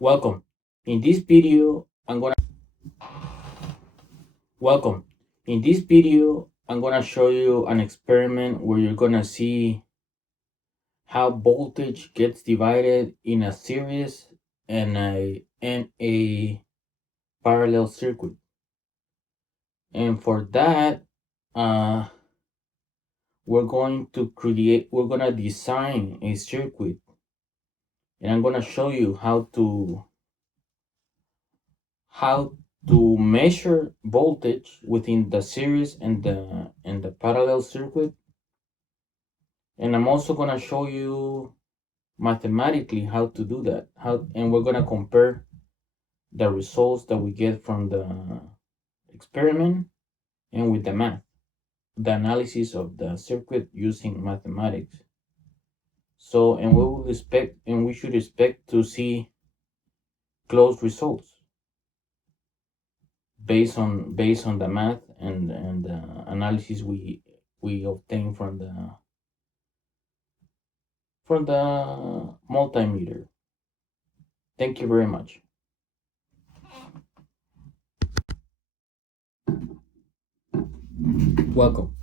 Welcome. In this video, welcome. In this video, I'm gonna show you an experiment where you're gonna see how voltage gets divided in a series and a parallel circuit. And for that, uh, we're gonna design a circuit, and I'm gonna show you how to measure voltage within the series and the parallel circuit. And I'm also going to show you mathematically how to do that, and we're going to compare the results that we get from the experiment and with the math, the analysis of the circuit using mathematics. So, and we should expect to see close results based on the math and the analysis we obtain from the multimeter. Thank you very much. Welcome.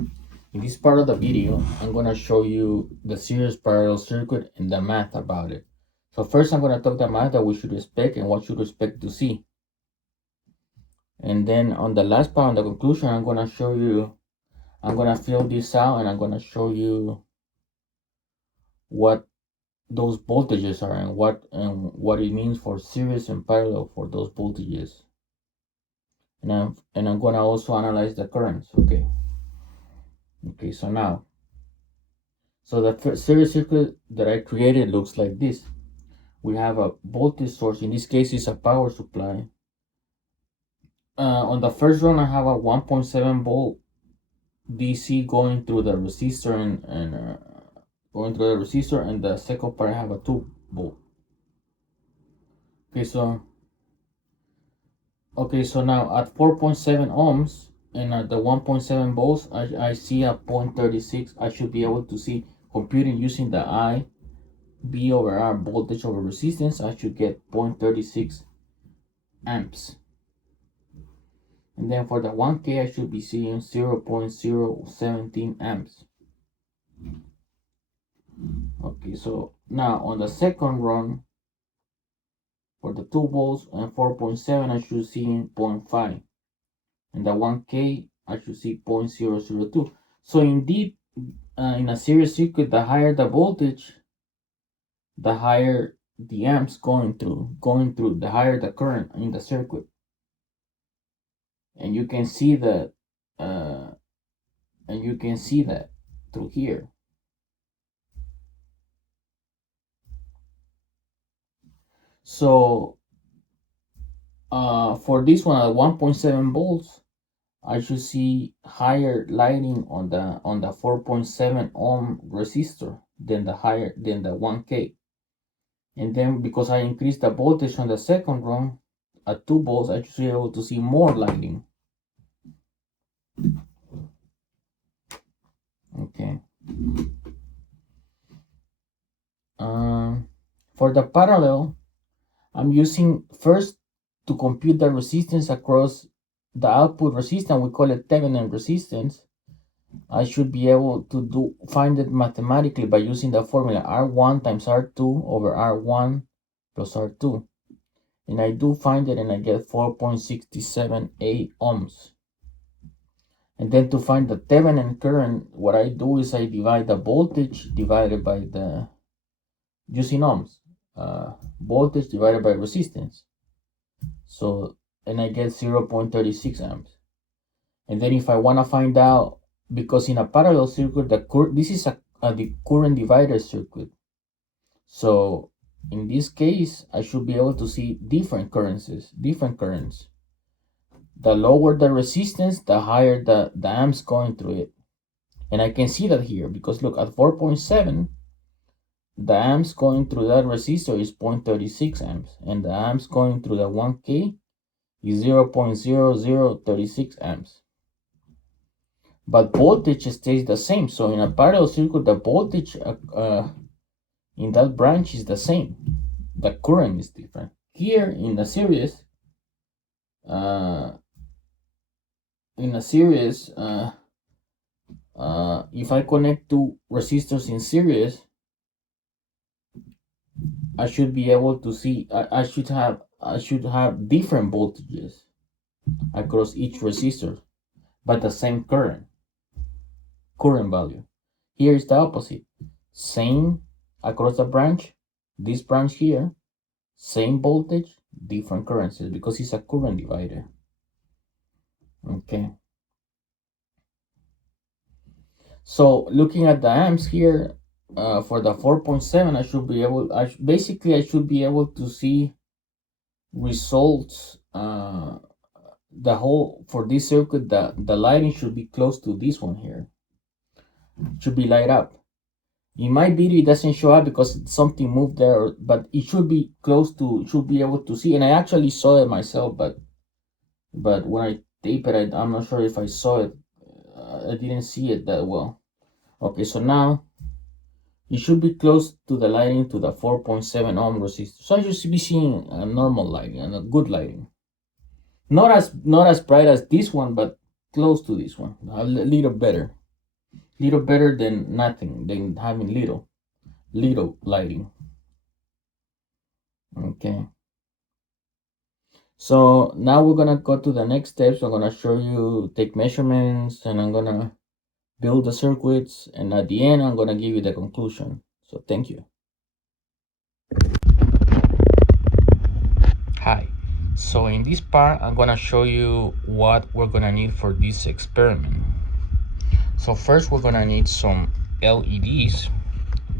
In this part of the video, I'm going to show you the series parallel circuit and the math about it. So first I'm going to talk the math that we should expect and what should expect to see. And then on the last part, on the conclusion, I'm going to fill this out and I'm going to show you what those voltages are and what it means for series and parallel for those voltages. And I'm going to also analyze the currents. Okay, so the first series circuit that I created looks like this. We have a voltage source. In this case, it's a power supply. On the first run, I have a 1.7 volt DC going through the resistor and going through the resistor, and the second part I have a 2 volt. So now at 4.7 ohms and at the 1.7 volts, I see a 0.36. I should be able to see, computing using the I V over R, voltage over resistance, I should get 0.36 amps. And then for the 1K, I should be seeing 0.017 amps. Okay, so now on the second run, for the 2 volts and 4.7, I should see 0.5. And the 1K, I should see 0.002. So indeed, in a series circuit, the higher the voltage, the higher the amps going through, the higher the current in the circuit. And you can see that, through here. So for this one at 1.7 volts, I should see higher lighting on the 4.7 ohm resistor than the 1K. And then because I increased the voltage on the second run at 2 volts, I should be able to see more lighting. Okay. For the parallel, I'm using first to compute the resistance across the output resistance. We call it Thevenin resistance. I should be able to find it mathematically by using the formula R1 times R2 over R1 plus R2. And I do find it, and I get 4.678 ohms. And then to find the Thevenin current, what I do is I divide the voltage divided by using ohms. Voltage divided by resistance. So, and I get 0.36 amps. And then if I want to find out, because in a parallel circuit, this is the current divider circuit. So in this case, I should be able to see different currents. The lower the resistance, the higher the amps going through it. And I can see that here because look, at 4.7, the amps going through that resistor is 0.36 amps, and the amps going through the 1K is 0.0036 amps. But voltage stays the same. So in a parallel circuit, the voltage in that branch is the same. The current is different. here in the series, if I connect two resistors in series, I should be able to see. I should have different voltages across each resistor, but the same current value. Here is the opposite. Same across the branch. This branch here, same voltage, different currencies, because it's a current divider. Okay. So looking at the amps here, for the 4.7, I should be able. I should be able to see results. The whole for this circuit, the lighting should be close to this one here. Should be light up. In my video, it doesn't show up because something moved there, but it should be close to. Should be able to see. And I actually saw it myself, but when I tape it, I'm not sure if I saw it. I didn't see it that well. Okay, so now you should be close to the lighting to the 4.7 ohm resistor. So I should be seeing a normal lighting and a good lighting. Not as bright as this one, but close to this one. A little better. Little better than nothing, than having little lighting. Okay. So now we're gonna go to the next steps. I'm gonna show you, take measurements, and I'm gonna build the circuits, and at the end I'm gonna give you the conclusion. So thank you. Hi. So in this part I'm gonna show you what we're gonna need for this experiment. So first we're gonna need some LEDs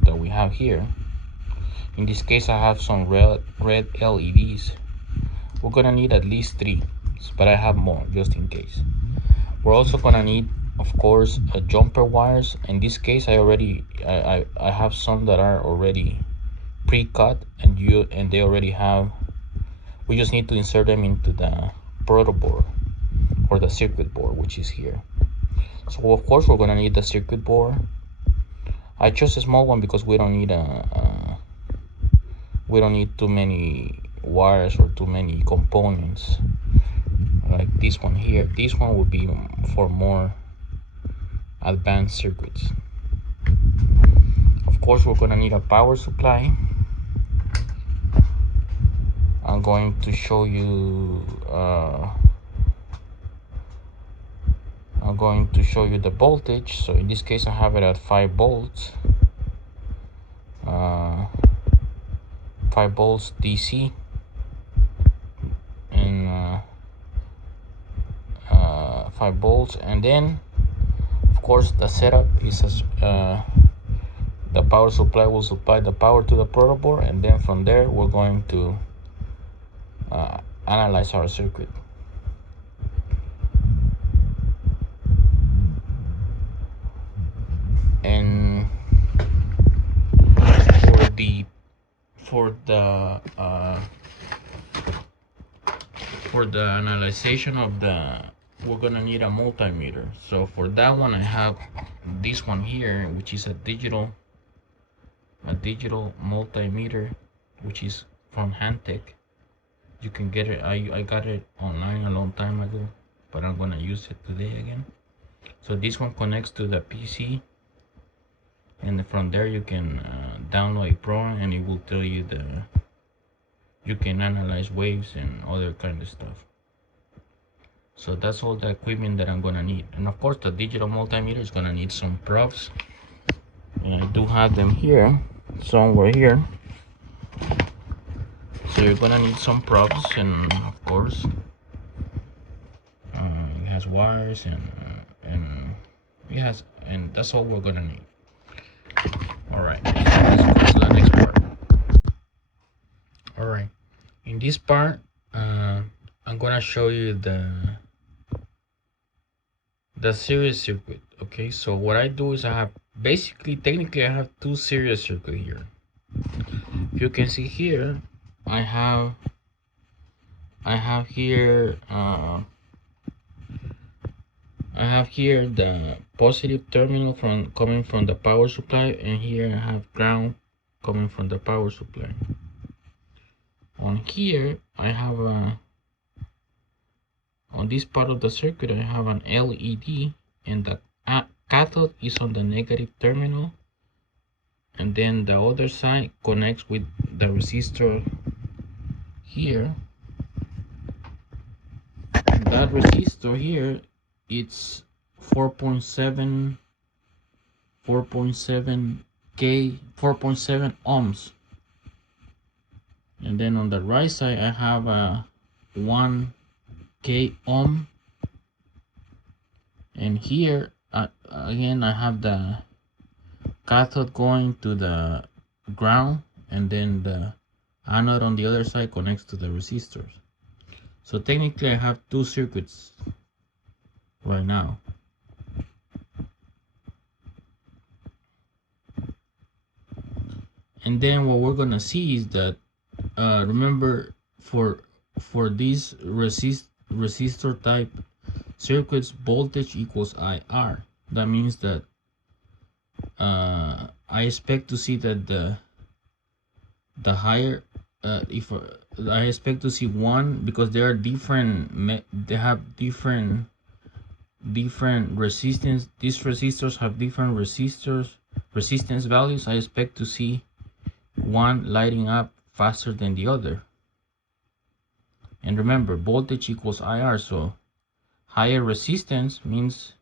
that we have here. In this case I have some red LEDs. We're gonna need at least 3, but I have more just in case. We're also gonna need, of course, jumper wires. In this case I have some that are already pre-cut, and they already have, we just need to insert them into the proto board or the circuit board, which is here. So of course we're gonna need the circuit board. I chose a small one because we don't need too many wires or too many components like this one here. This one would be for more advanced circuits. Of course we're gonna need a power supply. I'm going to show you the voltage. So in this case I have it at 5 volts, 5 volts DC, and 5 volts. And then of course the setup is the power supply will supply the power to the proto board, and then from there we're going to analyze our circuit. And for the analyzation of we're gonna need a multimeter. So for that one I have this one here, which is a digital multimeter, which is from Hantech. You can get it, I got it online a long time ago, but I'm gonna use it today again. So this one connects to the PC, and from there you can download a program, and it will tell you you can analyze waves and other kind of stuff. So that's all the equipment that I'm gonna need. And of course the digital multimeter is gonna need some props, and I do have them here somewhere here. So you're gonna need some props, and of course it has wires, and that's all we're gonna need. All right, let's go to the next part. All right, in this part I'm gonna show you the series circuit. Okay, so what I do is I have technically I have 2 series circuit here. If you can see here, I have here the positive terminal coming from the power supply, and here I have ground coming from the power supply. On here I have a, on this part of the circuit I have an LED, and the cathode is on the negative terminal, and then the other side connects with the resistor here. That resistor here, it's 4.7 K, 4.7 ohms. And then on the right side I have a 1 K ohm, and here again I have the cathode going to the ground, and then the anode on the other side connects to the resistors. So technically I have two circuits right now. And then what we're gonna see is that remember, for these resistor type circuits, voltage equals IR. That means that I expect to see that the higher if I expect to see one, because they are different, they have different resistance. These resistors have different resistance values. I expect to see one lighting up faster than the other. And remember, voltage equals IR, so higher resistance means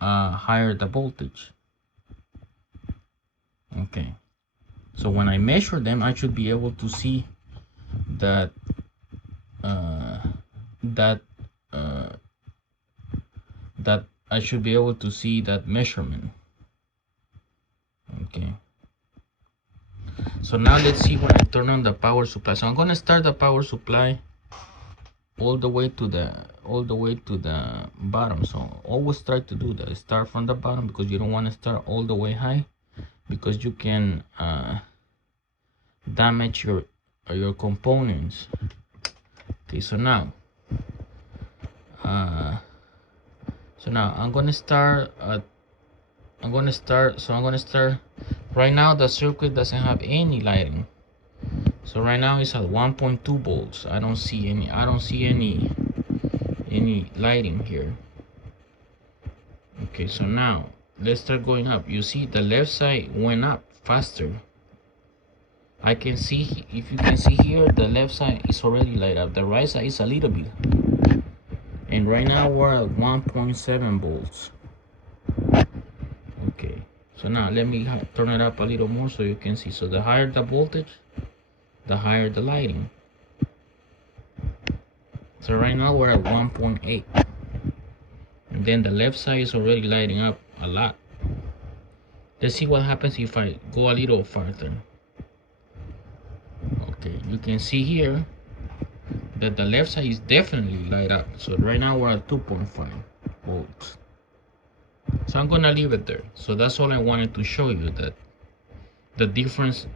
higher the voltage. Okay, so when I measure them, I should be able to see that that I should be able to see that measurement. Okay, so now let's see when I turn on the power supply. So I'm going to start the power supply all the way to the bottom. So always try to do that, start from the bottom, because you don't want to start all the way high, because you can damage your components. Okay, so now I'm gonna start right now. The circuit doesn't have any lighting, so right now it's at 1.2 volts. I don't see any lighting here. Okay, so now let's start going up. You see the left side went up faster. I can see, if you can see here, the left side is already light up. The right side is a little bit, and right now we're at 1.7 volts. Okay, so now let me turn it up a little more so you can see. So the higher the voltage, the higher the lighting. So right now we're at 1.8, and then the left side is already lighting up a lot. Let's see what happens if I go a little farther. Okay, you can see here that the left side is definitely light up. So right now we're at 2.5 volts. So I'm gonna leave it there. So that's all I wanted to show you, that the difference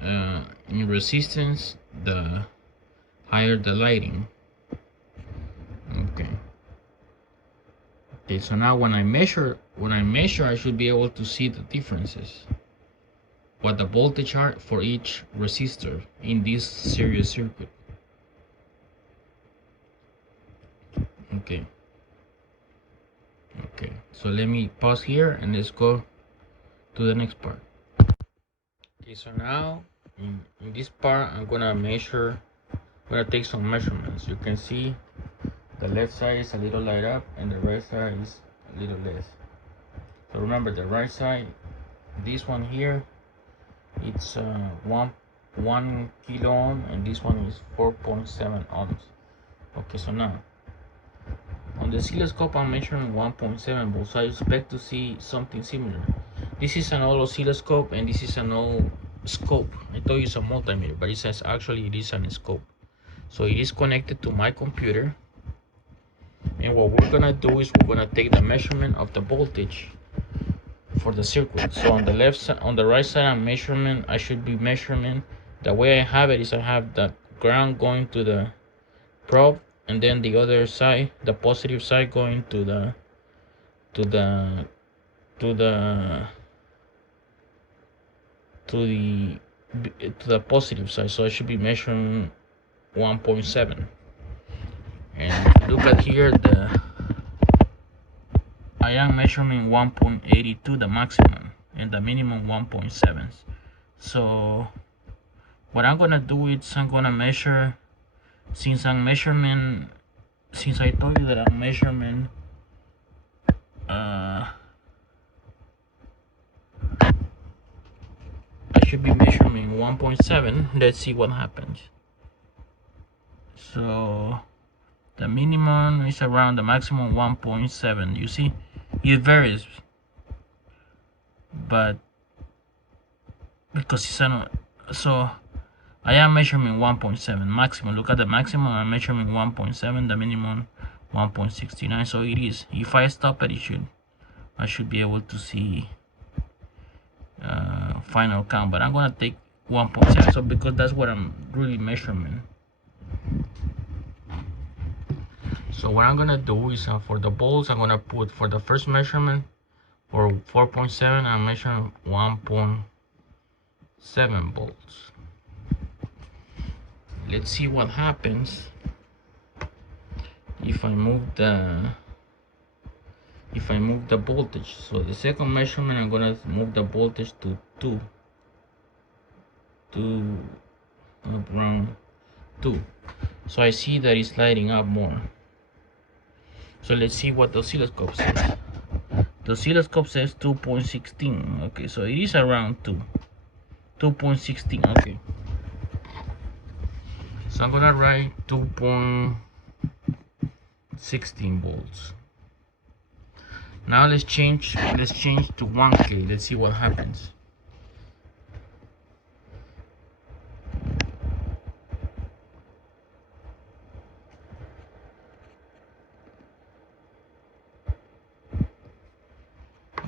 in resistance, the higher the lighting. Okay, so now when I measure, I should be able to see the differences, what the voltage are for each resistor in this series circuit. Okay, so let me pause here and let's go to the next part. Okay, so now in this part I'm gonna take some measurements. You can see the left side is a little light up and the right side is a little less. So remember, the right side, this one here, it's 1 kilo ohm, and this one is 4.7 ohms. Okay, so now on the oscilloscope I'm measuring 1.7 volts. So I expect to see something similar. This is an old oscilloscope and this is an old scope. I thought it's a multimeter, but it says actually it is an scope. So it is connected to my computer, and what we're gonna do is we're gonna take the measurement of the voltage for the circuit. So on the left side, on the right side, I should be measuring. The way I have it is I have the ground going to the probe, and then the other side, the positive side, going to the to the positive side, so I should be measuring 1.7. And if you look at here, I am measuring 1.82, the maximum, and the minimum 1.7. So what I'm gonna do is I'm gonna measure, since I told you that I'm measuring I should be measuring 1.7. Let's see what happens. So the minimum is around the maximum 1.7. You see, it varies, but because it's so I am measuring 1.7 maximum. Look at the maximum. I'm measuring 1.7. The minimum 1.69. So it is. If I stop it, I should be able to see final count. But I'm gonna take 1.7. So because that's what I'm really measuring. So what I'm gonna do is for the bolts, I'm gonna put for the first measurement for 4.7. I'm measuring 1.7 volts. Let's see what happens if I move the voltage. So the second measurement, I'm gonna move the voltage to 2 around 2. So I see that it's lighting up more. So let's see what the oscilloscope says. The oscilloscope says 2.16. Okay, so it is around 2.16. Okay, so I'm gonna write 2.16 volts. Now let's change to 1K. Let's see what happens.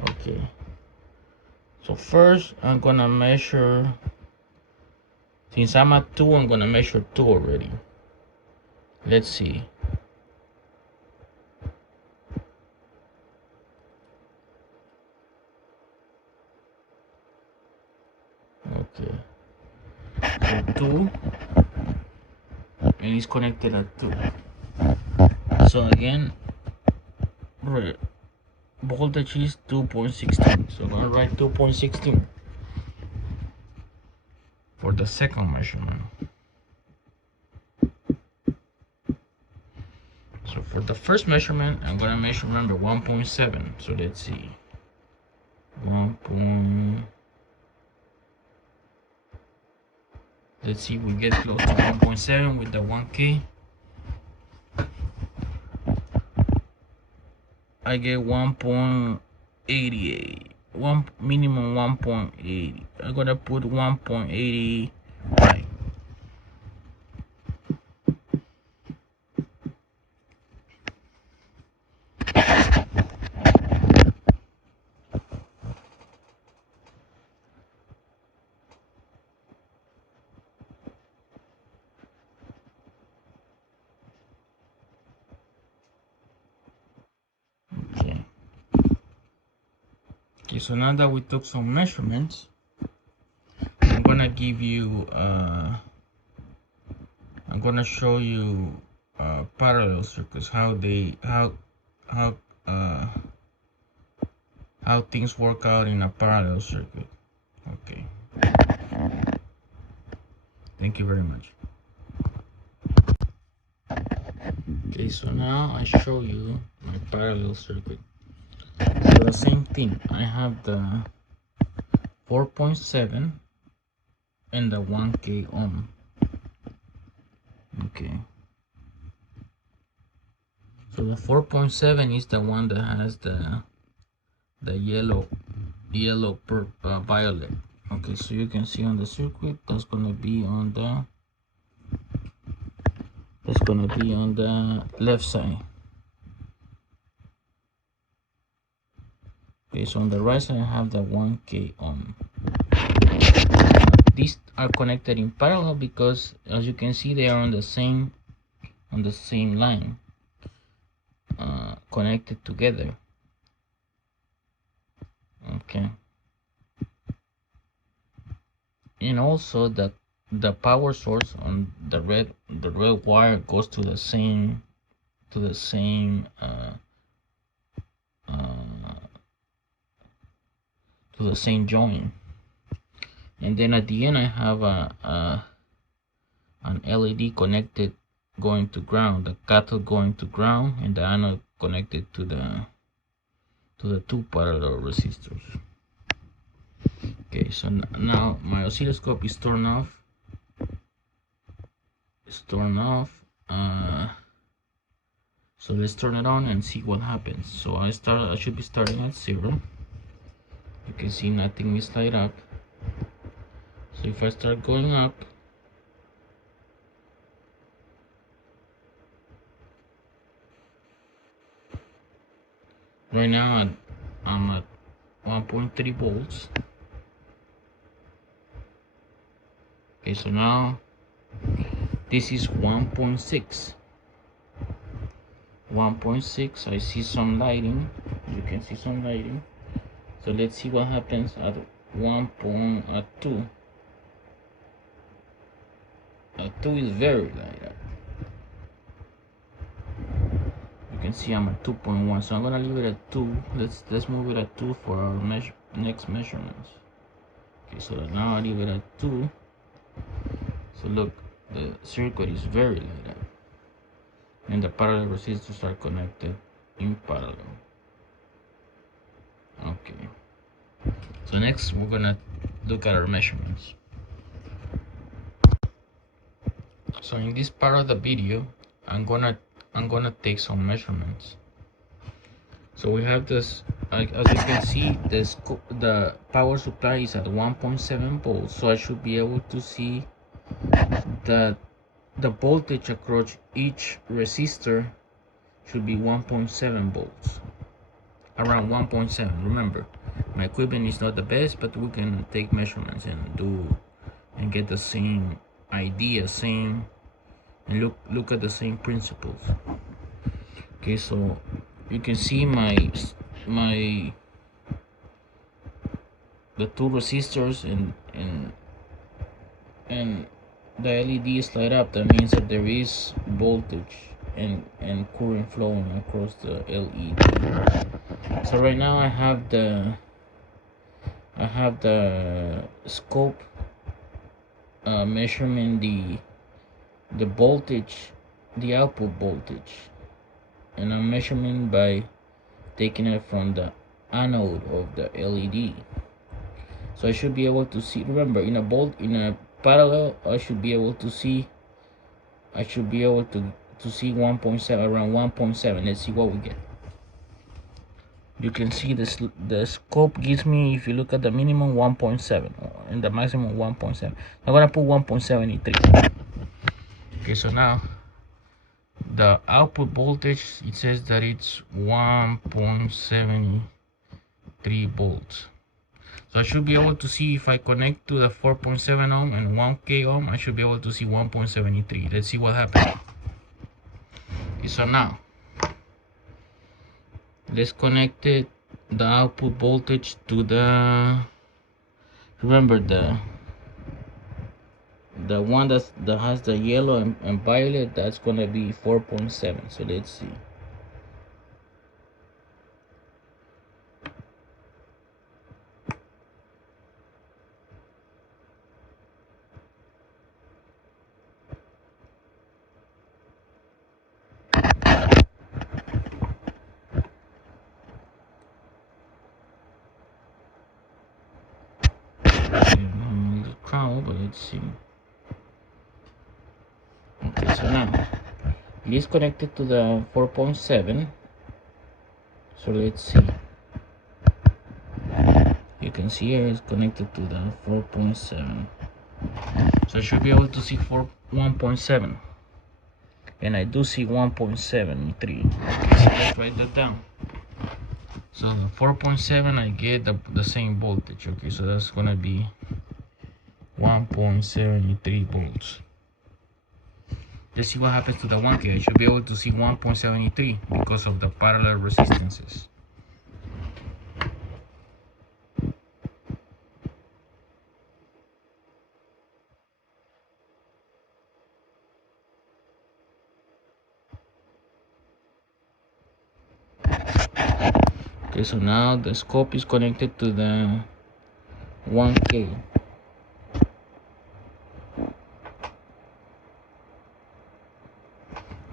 Okay, so first I'm gonna measure, since I'm at 2, I'm gonna measure 2 already. Let's see. Okay, so 2, and it's connected at 2. So again, voltage is 2.16. So I'm gonna write 2.16 for the second measurement. So for the first measurement, I'm gonna measure, remember, 1.7. So let's see, 1. Let's see, we get close to 1.7 with the 1K. I get 1.88. Minimum 1.80. I'm gonna put 1.80 right. Okay, so now that we took some measurements, I'm gonna give you I'm gonna show you parallel circuits, how things work out in a parallel circuit. Okay, thank you very much. Okay, so now I show you my parallel circuit. So the same thing, I have the 4.7 and the 1K ohm. Okay, so the 4.7 is the one that has the yellow violet. Okay, so you can see on the circuit that's gonna be on the left side. Okay, so on the right side I have the 1K ohm. These are connected in parallel because, as you can see, they are on the same line, connected together. Okay, and also the power source on the red wire goes to the same to the same uh, to the same joint. And then at the end I have an LED connected going to ground, the cathode going to ground, and the anode connected to the two parallel resistors. Okay, so now my oscilloscope is turned off. So let's turn it on and see what happens. So I should be starting at 0. You can see nothing is light up. So if I start going up, right now I'm at 1.3 volts. Okay, so now this is 1.6. 1.6. I see some lighting. You can see some lighting. So let's see what happens at 1.2. At 2 is very light up. You can see I'm at 2.1. So I'm gonna leave it at 2. Let's move it at 2 for our next measurements. Okay, so now I leave it at 2. So look, the circuit is very light up, and the parallel resistors are connected in parallel. Okay, so next we're gonna look at our measurements. So in this part of the video, I'm gonna take some measurements. So we have this, as you can see, the power supply is at 1.7 volts. So I should be able to see that the voltage across each resistor should be 1.7 volts, around 1.7. Remember, my equipment is not the best, but we can take measurements and get the same idea, and look at the same principles. Okay, so you can see the two resistors and the LEDs light up. That means that there is voltage and current flowing across the LED. So right now I have the scope measuring the voltage, the output voltage, and I'm measuring by taking it from the anode of the LED. So I should be able to see, remember, in a parallel, I should be able to see 1.7, around 1.7. Let's see what we get. You can see the scope gives me, if you look at the minimum, 1.7 and the maximum 1.7. I'm gonna put 1.73. Okay, so now the output voltage, it says that it's 1.73 volts. So I should be able to see, if I connect to the 4.7 ohm and 1k ohm, I should be able to see 1.73. Let's see what happens. Okay, so now let's connect the output voltage to the, remember, the one that has the yellow and violet, that's gonna be 4.7. So let's see. I'm the crowd, but let's see. Okay, so now it is connected to the 4.7. So let's see. You can see here it's connected to the 4.7. So I should be able to see 1.7. And I do see 1.73. Okay, so let's write that down. So the 4.7, I get the same voltage. Okay, so that's gonna be 1.73 volts. Let's see what happens to the 1K. I should be able to see 1.73 because of the parallel resistances. Okay, so now the scope is connected to the 1K.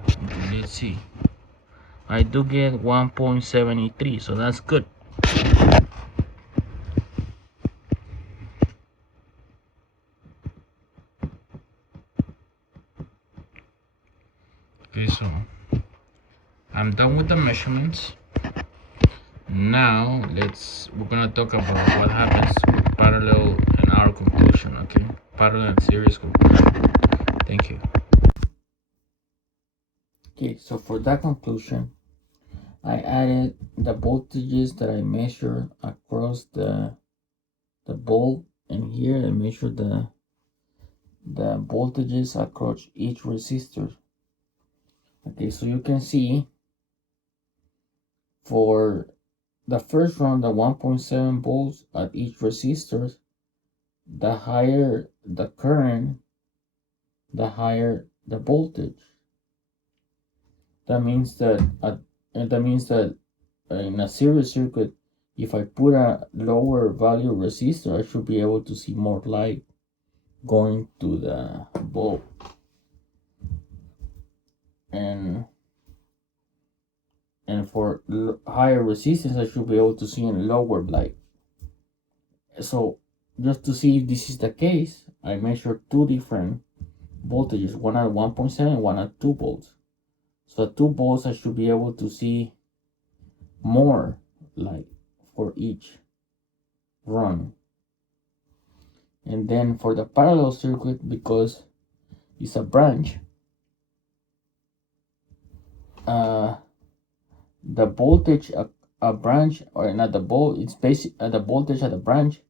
Okay, let's see. I do get 1.73, so that's good. Okay, so I'm done with the measurements. Now we're gonna talk about what happens with parallel and our conclusion. Okay, parallel and series conclusion. Thank you. Okay, so for that conclusion, I added the voltages that I measured across the bulb, and here I measured the voltages across each resistor. Okay, so you can see for the first round, the 1.7 volts at each resistor, the higher the current, the higher the voltage. That means that in a series circuit, if I put a lower value resistor, I should be able to see more light going to the bulb. And for higher resistance, I should be able to see in lower light. So just to see if this is the case, I measured two different voltages, one at 1.7, one at 2 volts. So at 2 volts, I should be able to see more light for each run. And then for the parallel circuit, because it's a branch, the voltage a branch, or not the volt, it's basic the voltage at the branch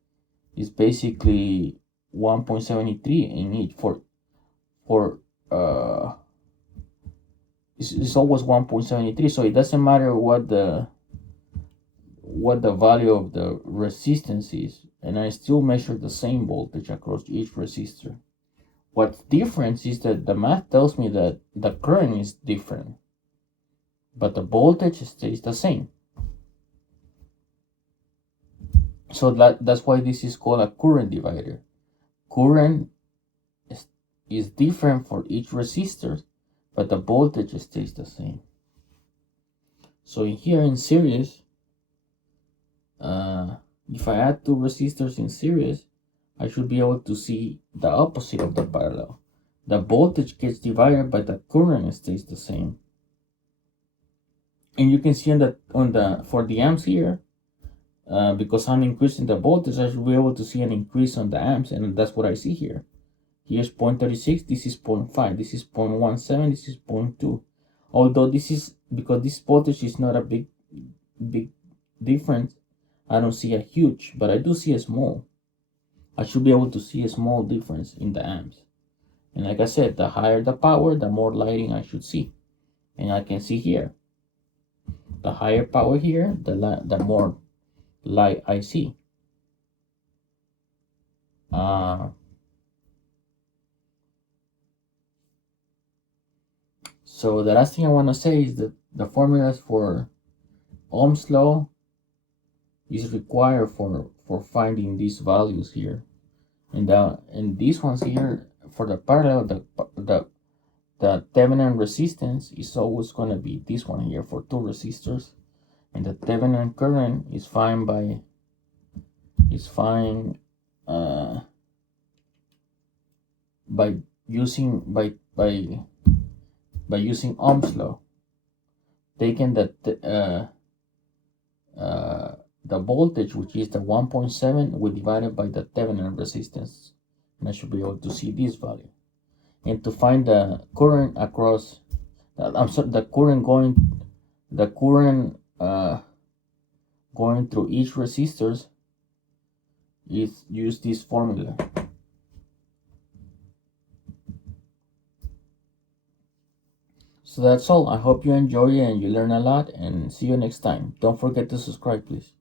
is basically 1.73 in each for it's always 1.73, so it doesn't matter what the value of the resistance is, and I still measure the same voltage across each resistor. What's different is that the math tells me that the current is different, but the voltage stays the same. So that's why this is called a current divider. Current is different for each resistor, but the voltage stays the same. So here in series, if I add two resistors in series, I should be able to see the opposite of the parallel. The voltage gets divided, but the current stays the same. And you can see for the amps here, because I'm increasing the voltage, I should be able to see an increase on the amps, and that's what I see here. Here's 0.36, this is 0.5, this is 0.17, this is 0.2. Although this is, because this voltage is not a big difference, I don't see a huge, but I do see a small. I should be able to see a small difference in the amps. And like I said, the higher the power, the more lighting I should see. And I can see here, the higher power here, the more light I see. So the last thing I want to say is that the formulas for Ohm's law is required for finding these values here, and these ones here for the parallel, the Thevenin resistance is always going to be this one here for two resistors, and the Thevenin current is found by using Ohm's law, taking the voltage, which is the 1.7, we divided by the Thevenin resistance, and I should be able to see this value. And to find the current across, the current going through each resistors, is use this formula. So that's all. I hope you enjoy it and you learn a lot, and see you next time. Don't forget to subscribe, please.